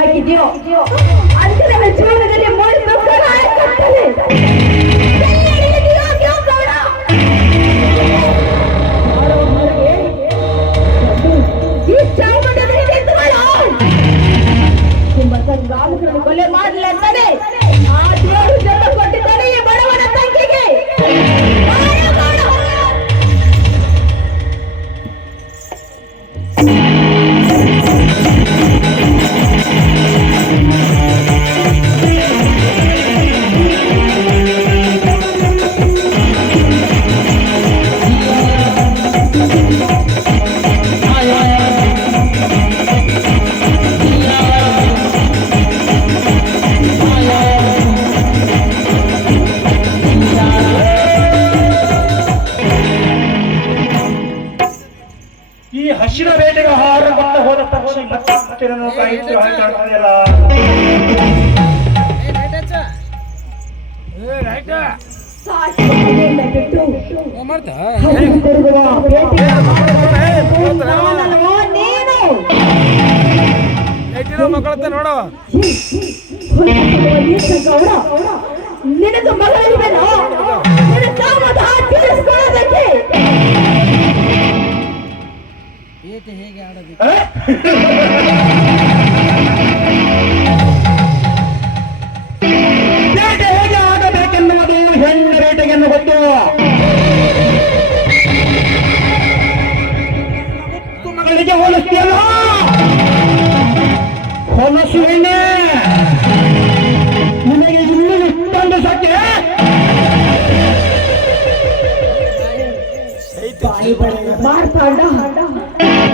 ಹಾಕಿದ್ಯೋ ಅಂತ ನನ್ನ ಜೀವನದಲ್ಲಿ ಮಾಡಿದ ಸಹಾಯ ಕರ್ತನೆ ಗ್ರಾಮಗಳನ್ನು ಕೊಲೆ ಮಾಡಲೆಂದರೆ ಆ ದೇವರು ಜನ್ಮ ಕೊಟ್ಟಿದ್ದಾನೆ ಈ ಬಡವನ ತಂಗಿಗೆ. ಹಸಿರ ಬೇಟೆಗೆ ಆಹಾರ ಹೋದ ಪಕ್ಷಿ ಮತ್ತೆ ಕಾಯಿತು ಕಾಣ್ತದೆಯಲ್ಲ. ನಿನಗೆ ಮಗಳಿಲ್ವೇನೋ ಹೇಗೆ ಆಡೋದು ಬೇಟೆ ಹೇಗೆ ಆಗಬೇಕೆನ್ನುವುದು ಹೆಣ್ಣು ಬೇಟೆಗೆನ್ನು ಗೊತ್ತು. ಮಗಳಿಗೆ ಹೋಲಿಸ್ತೀಯಲ್ಲ ಹೊಲಸು ಹೆಣ್ಣೆ ನಿನಗೆ ಇನ್ನೂ ಇಷ್ಟೊಂದು ಸತ್ಯ ಮಾಡ್ತಾಂಡ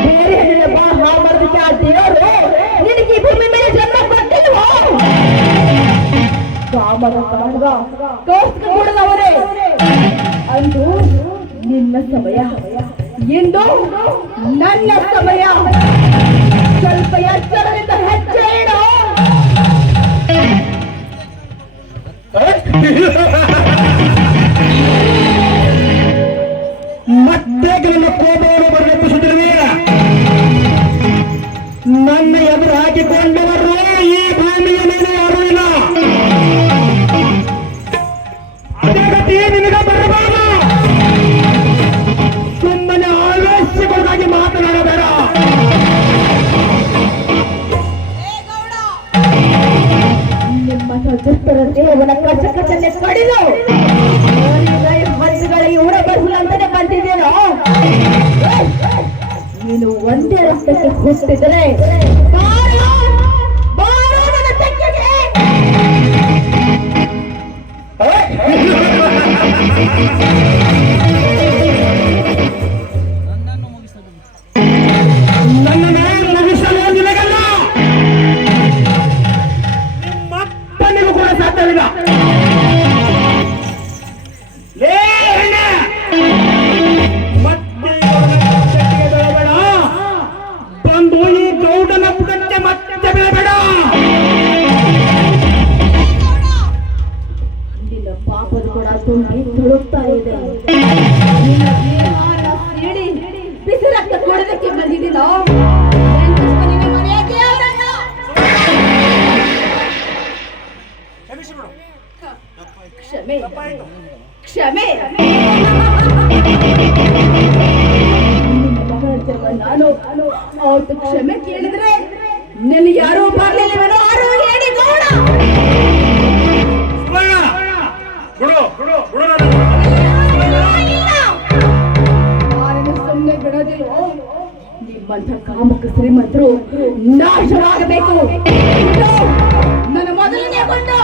ಬೇರೆ ಹೆಣ್ಣಿನ ಬಾ ಮಾಡೋದಕ್ಕೆ ಆ ದೇವರು ನಿನಗೆ ಈ ಭೂಮಿ ಮೇಲೆ ಜನ್ಮ ಕೊಟ್ಟಿಲ್ವೋ? ಕಾಮದ ಕಾಣದ ಕೌಸ್ತುಕ ಕೂಡದವರೇ ಅಂದು ನಿನ್ನ ಸಮಯ, ಇಂದು ನನ್ನ ಸಮಯ. ಸ್ವಲ್ಪ ಎಚ್ಚರದಿಂದ ಹೆಜ್ಜೆ ಇಡು. ಮತ್ತೆ ನನ್ನ ಕೋಪವನ್ನು ಬರಲಿಪ್ಪಿಸುತ್ತಿರುವೆ. ನನ್ನ ಎದುರು ಹಾಕಿಕೊಂಡವರು ಈ ಭೂಮಿಯ ಮೇಲೆ ಯಾರೂ ಇಲ್ಲ. ಅದೇ ಗತಿ ನಿನಗೆ ಬರಬಾರದು. ಸುಮ್ಮನೆ ಆವೇಶಗೊಳಗಾಗಿ ಮಾತನಾಡಬೇಡ. ನಿಮ್ಮ ಸದಸ್ಯರ ದೇವನ ಕಚಕಚನೆ ಕಡಿದು ಹಸುಗಳಿಗೆ ಉಡಬಡಿಸಲಂತಾನೆ ಬಂದಿದ್ದೇನೋ. ನೀನು ಒಂದೇ ರಕ್ತಕ್ಕೆ ಹುಟ್ಟಿದರೆ ನನ್ನ ತೆಕ್ಕೆಗೆ ನನ್ನನ್ನು ಮುಗಿಸಲು ನಿನಗಲ್ಲ, ನಿಮ್ಮಪ್ಪನಿಗೂ ಕೂಡ ಸಾಧ್ಯವಿಲ್ಲ. ಬಂದು ಈ ಗೌಡನ ಪುಟಕ್ಕೆ ಮತ್ತೆ ಬೀಳಬೇಡ. ನಿನ್ನ ಪಾಪದ ಕೂಡ ತುಂಬಿ ತುಳುಕ್ತಾ ಇದೆ. ಸಿಡಿ ಬಿಸಿ ರಕ್ತ ಕೊಡೋದಕ್ಕೆ ಬಂದಿದ್ದಿಲ್ಲ. ಕ್ಷಮೆ ಕ್ಷಮೆ ನಾನು ಅವತ್ತು ಕ್ಷಮೆ ಕೇಳಿದ್ರೆ ನಿನ್ನ ಯಾರೋ ಬರ್ಲಿಲ್ಲವೇನೋ ಯಾರೋ ಹೇಳಿ ಗೌಡ. ನಾನೇನು ಸುಮ್ಮನೆ ಬಿಡೋದಿಲ್ವೋ? ನಿಮ್ಮಂಥ ಕಾಮಕ ಶ್ರೀಮಂತರು ನಾಶವಾಗಬೇಕು. ನನ್ನ ಮೊದಲನೇ ಕೊಂಡು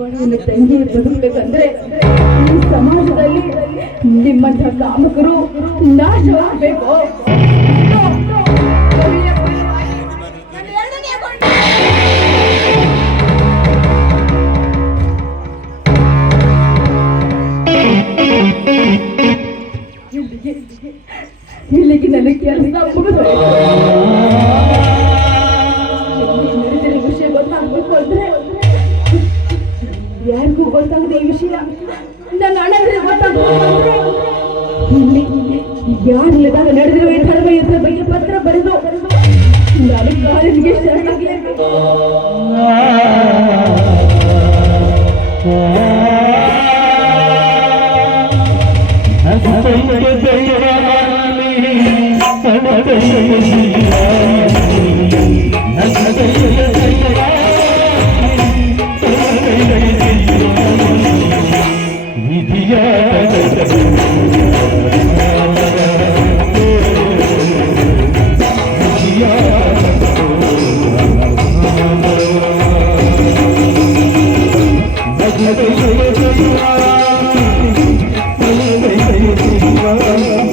ಬಡವನ ತಂಗಿ ಬದುಕಬೇಕಂದ್ರೆ ಈ ಸಮಾಜದಲ್ಲಿ ನಿಮ್ಮಂಥ ಕಾಮಕರು ನಾಶವಾಗಬೇಕು. ಇಲ್ಲಿಗೆ ನನ್ನ ಕೆಲಸ ವಿಷಯ ಗೊತ್ತಾಗ್ಬೇಕು ಅಂದ್ರೆ ಯಾರಿಗೂ ಗೊತ್ತಾಗದೆ ಈ ವಿಷಯ ನನ್ನ ಅಣ್ಣಂದ್ರೆ ಗೊತ್ತಾಗ್ಬೇಕು ಅಂದ್ರೆ ಇಲ್ಲಿ ಯಾರಿಲ್ಲದಾಗ ನಡೆದಿರುವ ಈ ಧರ್ಮ ಯುದ್ಧ ಬಗ್ಗೆ ಪತ್ರ ಬರೆದು ನಾನು ಕಾಲೇಜಿಗೆ ಶರಣಾಗಲೇಬೇಕು. Thank you.